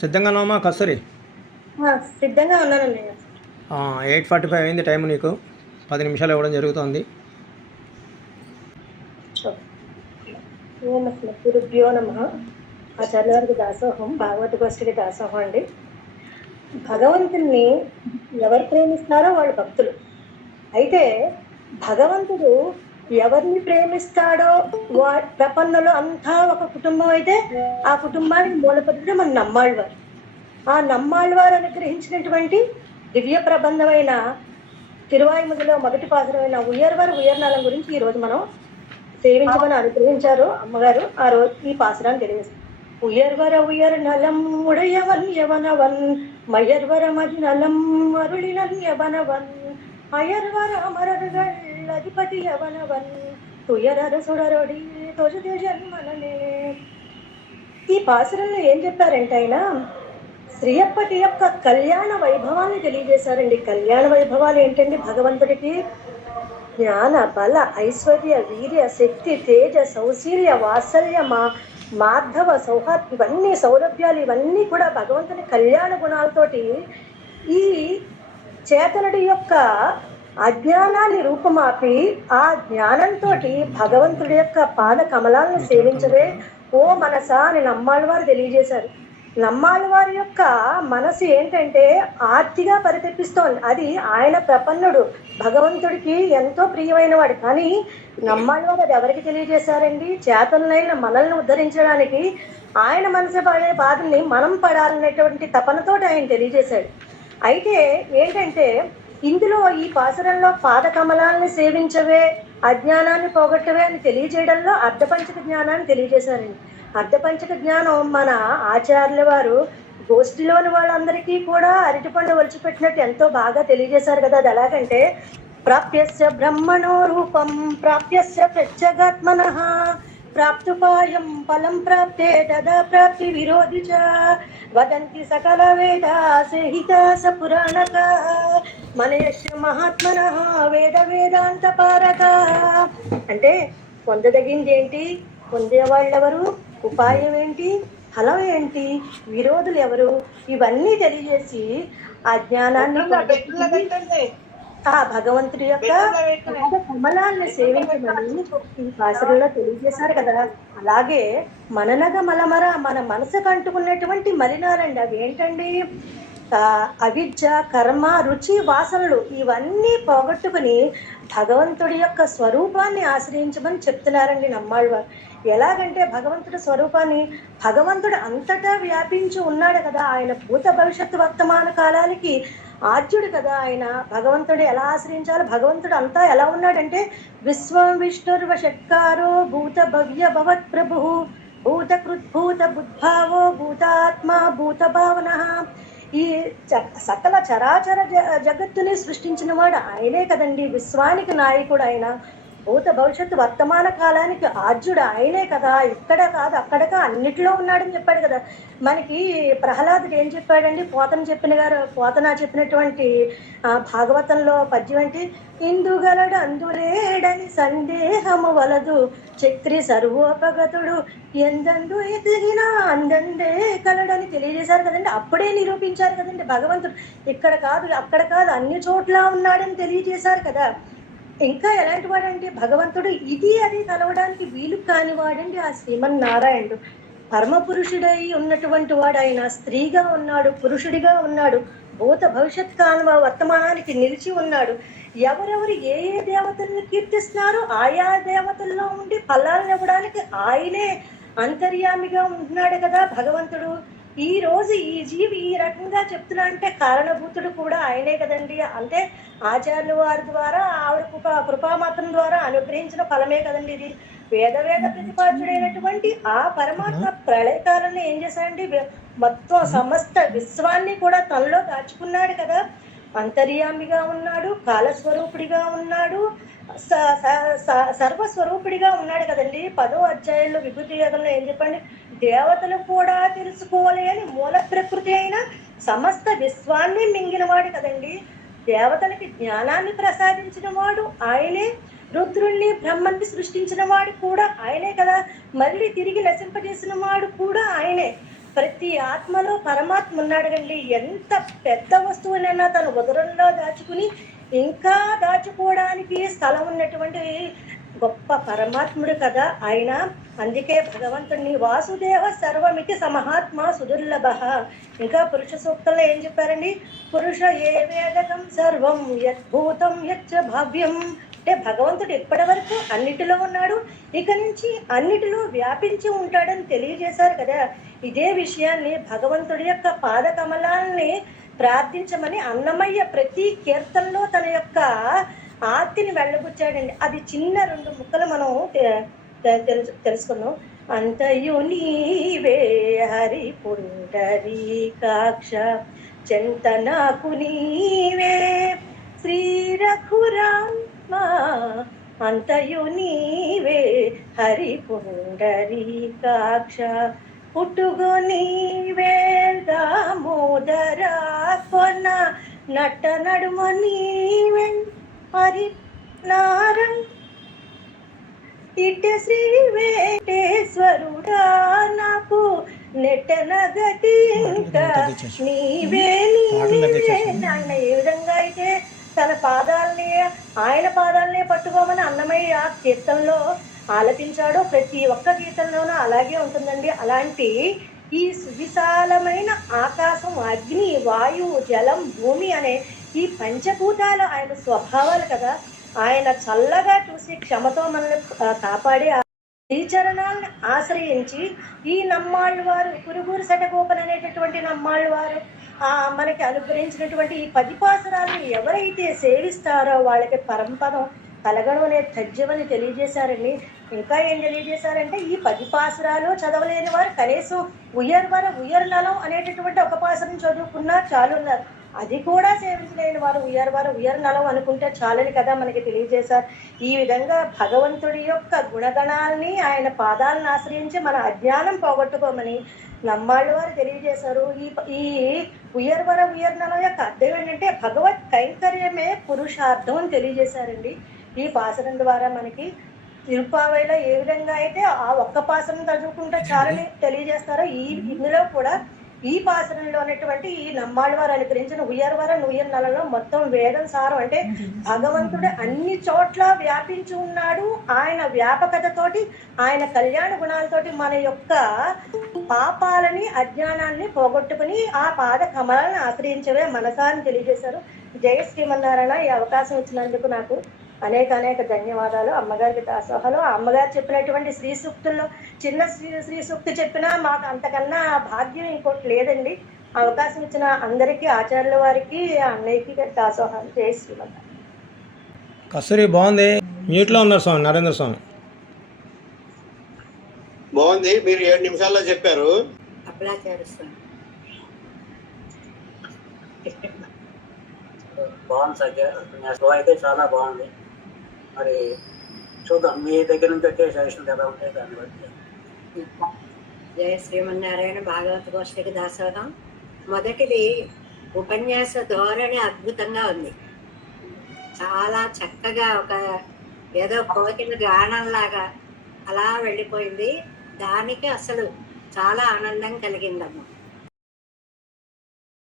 సిద్ధంగా ఉన్నామా కస్తూరి? సిద్ధంగా ఉన్నానండి ఎయిట్ ఫార్టీ ఫైవ్ అయింది టైం నీకు. పది నిమిషాలు ఇవ్వడం జరుగుతోంది. గురుభ్యో నమ. ఆచార్య వారికి దాసోహం భాగవత గోష్ఠికి దాసోహం అండి. భగవంతుణ్ణి ఎవరు ప్రేమిస్తారో వాళ్ళు భక్తులు. అయితే భగవంతుడు ఎవరిని ప్రేమిస్తాడో వా ప్రపంచంలో అంతా ఒక కుటుంబం అయితే ఆ కుటుంబానికి మూలపద్ధతి మన నమ్మాళ్ళవారు. ఆ నమ్మాళ్ళవారు అనుగ్రహించినటువంటి దివ్య ప్రబంధమైన తిరువాయిముదిలో మొదటి పాత్రమైన ఉయర్వారు ఉయర్నాలం గురించి ఈరోజు మనం సేవించమని అనుగ్రహించారు అమ్మగారు. ఆ రోజు ఈ పాసురాన్ని తెలియజేస్తారు உயர்வர ఉయర్ నలం ఉడయవన్ యవనవన్ మయర్వర మరి నలం அருளினன் యవనవన్ అయర్వర அமரர்கள் అధిపతి యవనవన్ తుయరర సుడరొడి తొజుదే జన్మననే ఈ పాసురంలో ఏం చెప్పారంటే ఆయన శ్రీయప్పటి యొక్క కళ్యాణ వైభవాన్ని తెలియజేశారండి. కళ్యాణ వైభవాలు ఏంటండి? భగవంతుడికి జ్ఞాన బల ఐశ్వర్య వీర్య శక్తి తేజ సౌశీల్య వాత్సల్య మా మాధవ సౌహార్ద ఇవన్నీ సౌలభ్యాలు ఇవన్నీ కూడా భగవంతుని కళ్యాణ గుణాలతోటి ఈ చేతనుడి యొక్క అజ్ఞానాన్ని రూపమాపి ఆ జ్ఞానంతో భగవంతుడి యొక్క పాద కమలాలను సేవించవే. ఓ మనస అని నమ్మాళ్ళ వారు తెలియజేశారు. నమ్మాళ్ళ వారి యొక్క మనసు ఏంటంటే ఆర్తిగా పరితెప్పిస్తోంది అది ఆయన ప్రపన్నుడు భగవంతుడికి ఎంతో ప్రియమైన వాడు కానీ నమ్మాళ్ళ వారు అది ఎవరికి తెలియజేశారండి? చేతనైన మనల్ని ఉద్ధరించడానికి ఆయన మనసు పడే బాధల్ని మనం పడాలనేటువంటి తపనతో ఆయన తెలియజేశాడు. అయితే ఏంటంటే ఇందులో ఈ పాసురంలో పాద సేవించవే అజ్ఞానాన్ని పోగొట్టవే అని తెలియజేయడంలో అర్ధపంచక జ్ఞానాన్ని తెలియజేశారండి. అర్ధపంచక జ్ఞానం మన ఆచార్యుల వారు గోష్ఠిలోని వాళ్ళందరికీ కూడా అరటిపండు ఒలిచిపెట్టినట్టు ఎంతో బాగా తెలియజేశారు కదా. అది ఎలాగంటే ప్రాప్యస్య బ్రహ్మణో రూపం ప్రాప్యస్య ప్రత్యగాత్మన. ప్రాప్తుపాయం ఫలం ప్రాప్తే తదా ప్రాప్తి విరోధి చ. వదంతి సకల వేదా సేహిత పురాణక మహాత్మన వేద వేదాంత పారక. అంటే పొందదగింది ఏంటి పొందేవాళ్ళెవరు ఉపాయం ఏంటి? ఫలం ఏంటి? విరోధులు ఎవరు? ఇవన్నీ తెలియజేసి ఆ జ్ఞానాన్ని ఆ భగవంతుడి యొక్క పాద కమలాన్ని సేవించమని ఈ భాషలో తెలియజేశారు కదా. అలాగే మననగ మలమర మన మనసుకు అంటుకున్నటువంటి మలినాలండి అవి ఏంటండి అవిద్య కర్మ రుచి వాసనలు ఇవన్నీ పోగొట్టుకుని భగవంతుడి యొక్క స్వరూపాన్ని ఆశ్రయించమని చెప్తున్నారండి నమ్మాళ్ళవారు. ఎలాగంటే భగవంతుడి స్వరూపాన్ని భగవంతుడు అంతటా వ్యాపించి ఉన్నాడు కదా. ఆయన భూత భవిష్యత్తు వర్తమాన కాలాలకి ఆద్యుడు కదా ఆయన. భగవంతుడు ఎలా ఆశ్రయించాలో భగవంతుడు అంతా ఎలా ఉన్నాడంటే విశ్వం విష్ణుర్వ షట్కారో భూత భవ్య భవత్ ప్రభు. భూత కృద్భూత బుద్భావో భూతాత్మ భూత భావన. ఈ చ- సకల చరాచర జ- జగత్తుని సృష్టించిన వాడు ఆయనే కదండి. విశ్వానికి నాయకుడు ఆయన. భూత భవిష్యత్తు వర్తమాన కాలానికి ఆర్జుడు ఆయనే కదా ఇక్కడ కాదు అక్కడగా అన్నిటిలో ఉన్నాడని చెప్పాడు కదా. మనకి ప్రహ్లాదుడు ఏం చెప్పాడండి? పోతన చెప్పిన గారు పోతన చెప్పినటువంటి భాగవతంలో పద్యం ఏంటి ఇందుగలడు అందులేడని సందేహము వలదు. చక్రి సర్వోపగతుడు ఎందందు ఎదిగినా అందందే కలడని తెలియజేశారు కదండి. అప్పుడే నిరూపించారు కదండి భగవంతుడు. ఇక్కడ కాదు అక్కడ కాదు అన్ని చోట్ల ఉన్నాడని తెలియజేశారు కదా. ఇంకా ఎలాంటి వాడంటే భగవంతుడు ఇది అది కలవడానికి వీలు కాని వాడండి ఆ శ్రీమన్నారాయణుడు. పరమ పురుషుడై ఉన్నటువంటి వాడు ఆయన స్త్రీగా ఉన్నాడు పురుషుడిగా ఉన్నాడు భూత భవిష్యత్ కాల వర్తమానానికి నిలిచి ఉన్నాడు. ఎవరెవరు ఏ ఏ దేవతలను కీర్తిస్తున్నారో ఆయా దేవతల్లో ఉండి ఫలాలను ఇవ్వడానికి ఆయనే అంతర్యామిగా ఉంటున్నాడు కదా భగవంతుడు. ఈ రోజు ఈ జీవి ఈ రకంగా చెప్తున్నా అంటే కారణభూతుడు కూడా ఆయనే కదండి. అంటే ఆచార్యుల వారి ద్వారా ఆవిడ కృపా కృపామాత్రం ద్వారా అనుగ్రహించిన ఫలమే కదండి ఇది. వేద వేద ప్రతిపాద్యుడైనటువంటి ఆ పరమాత్మ ప్రళయకాలంలో ఏం చేశాడండి? మొత్తం సమస్త విశ్వాన్ని కూడా తనలో దాచుకున్నాడు కదా. అంతర్యామిగా ఉన్నాడు కాలస్వరూపుడిగా ఉన్నాడు సర్వస్వరూపుడిగా ఉన్నాడు కదండి. పదో అధ్యాయంలో విభూతి యోగంలో ఏం చెప్పండి? దేవతలు కూడా తెలుసుకోలేని మూల ప్రకృతి అయిన సమస్త విశ్వాన్ని మింగినవాడు కదండి. దేవతలకి జ్ఞానాన్ని ప్రసాదించిన వాడు ఆయనే. రుద్రుణ్ణి బ్రహ్మన్ని సృష్టించిన వాడు కూడా ఆయనే కదా. మళ్ళీ తిరిగి నశింపజేసిన వాడు కూడా ఆయనే. ప్రతి ఆత్మలో పరమాత్మ ఉన్నాడు కండి ఎంత పెద్ద వస్తువునైనా తన ఉదరంలో దాచుకుని ఇంకా దాచుకోవడానికి స్థలం ఉన్నటువంటి గొప్ప పరమాత్ముడు కదా ఆయన. అందుకే భగవంతుడిని వాసుదేవ సర్వమితి సమహాత్మ సుదుర్లభ. ఇంకా పురుష సూక్తంలో ఏం చెప్పారండి? పురుష ఏ వేదకం సర్వం యద్భూతం యచ్చ భావ్యం. అంటే భగవంతుడు ఇప్పటి వరకు అన్నిటిలో ఉన్నాడు. ఇక నుంచి అన్నిటిలో వ్యాపించి ఉంటాడని తెలియజేశారు కదా. ఇదే విషయాన్ని భగవంతుడి యొక్క పాదకమలాల్ని ప్రార్థించమని అన్నమయ్య ప్రతి కీర్తనలో తన యొక్క ఆర్తిని వెళ్ళబుచ్చాడండి. అది చిన్న రెండు ముక్కలు మనం తెలుసు తెలుసుకున్నాం అంతయు నీవే హరి పుండరీకాక్ష చింతనాకు నీవే శ్రీ రఘురామ అంతయు నీవే హరి పుండరీకాక్ష పుట్టుగు నీవే దామోదరా కొన. నట్ట నడుమ నీవే హరి నారం ఇట శ్రీ వెంకటేశ్వరుడా నాకు నెట్టన గతి ఇంకా నీవే నీవే ఆయన ఏ విధంగా అయితే తన పాదాలని ఆయన పాదాలనే పట్టుకోమని అన్నమయ్య కీర్తనలో ఆలపించాడో ప్రతి ఒక్క కీర్తనలోనూ అలాగే ఉంటుందండి. అలాంటి ఈ విశాలమైన ఆకాశం అగ్ని వాయువు జలం భూమి అనే ఈ పంచభూతాలు ఆయన స్వభావాలు కదా. ఆయన చల్లగా చూసి క్షమతో మనల్ని కాపాడి శ్రీచరణాలను ఆశ్రయించి ఈ నమ్మాళ్ళు వారు పురుగురు శటగోపన్ అనేటటువంటి నమ్మాళ్ళు వారు మనకి అనుగ్రహించినటువంటి ఈ పదిపాసరాలను ఎవరైతే సేవిస్తారో వాళ్ళకి పరంపరం కలగడం అనే తథ్యమని తెలియజేశారండి. ఇంకా ఏం తెలియజేశారంటే ఈ పది పాసురాలు చదవలేని వారు కనీసం ఉయర్వర ఉయర్నలం అనేటటువంటి ఒక పాసరం చదువుకున్నా చాలున్నారు. అది కూడా సేవించలేని వారు ఉయర్వర ఉయర్నలం అనుకుంటే చాలని కదా మనకి తెలియజేశారు. ఈ విధంగా భగవంతుడి యొక్క గుణగణాలని ఆయన పాదాలను ఆశ్రయించి మన అజ్ఞానం పోగొట్టుకోమని నమ్మాళ్ళు వారు తెలియజేశారు. ఈ ఈ ఉయర్వర ఉయర్నలం యొక్క అర్థం ఏంటంటే భగవత్ కైంకర్యమే పురుషార్థం అని తెలియజేశారండి. ఈ పాసరం ద్వారా మనకి తిరుపావైలో ఏ విధంగా అయితే ఆ ఒక్క పాసరం చదువుకుంటే చాలని తెలియజేస్తారో ఈ ఇందులో కూడా ఈ పాసరంలో ఉన్నటువంటి ఈ నమ్మాళ్ళ వారు అనుగ్రహించిన ఉయర్వర నుయ్యన్నలలో మొత్తం వేదం సారం. అంటే భగవంతుడు అన్ని చోట్ల వ్యాపించి ఉన్నాడు. ఆయన వ్యాపకతతోటి ఆయన కళ్యాణ గుణాలతోటి మన యొక్క పాపాలని అజ్ఞానాన్ని పోగొట్టుకుని ఆ పాద కమలాలను ఆశ్రయించవే మనసాన్ని తెలియజేశారు. జయ శ్రీమన్నారాయణ ఈ అవకాశం ఇచ్చినందుకు నాకు అనేక అనేక ధన్యవాదాలు అమ్మగారికి దాసోహాలు. ఆ అమ్మగారు చెప్పినటువంటి శ్రీ సూక్తుల్లో చిన్న శ్రీ శ్రీ సూక్తి చెప్పినా మాకు అంతకన్నా భాగ్యం ఇంకోటి లేదండి. అవకాశం ఇచ్చిన అందరికీ ఆచార్యుల వారికి అన్నయ్యకి దాసోహాలు జయ శ్రీమన్నారాయణ. కస్తూరి బాగుంది. మ్యూట్లో ఉన్నారు స్వామి నరేంద్ర స్వామి. బాగుంది. మీరు ఏడు నిమిషాల్లో చెప్పారు. బాగుంది షో అయితే చాలా బాగుంది. మరి చూద్దాం. మీ దగ్గర నుంచి వచ్చే సజెషన్స్ ఎలా ఉంటాయి దాన్ని బట్టి? జయ శ్రీమన్నారాయణ భాగవత గోష్ఠికి దాసోహం. మొదటిది ఉపన్యాస ధోరణి అద్భుతంగా ఉంది. చాలా చక్కగా ఒక ఏదో కోకిల గానంలాగా అలా వెళ్ళిపోయింది. దానికి అసలు చాలా ఆనందం కలిగిందమ్మా.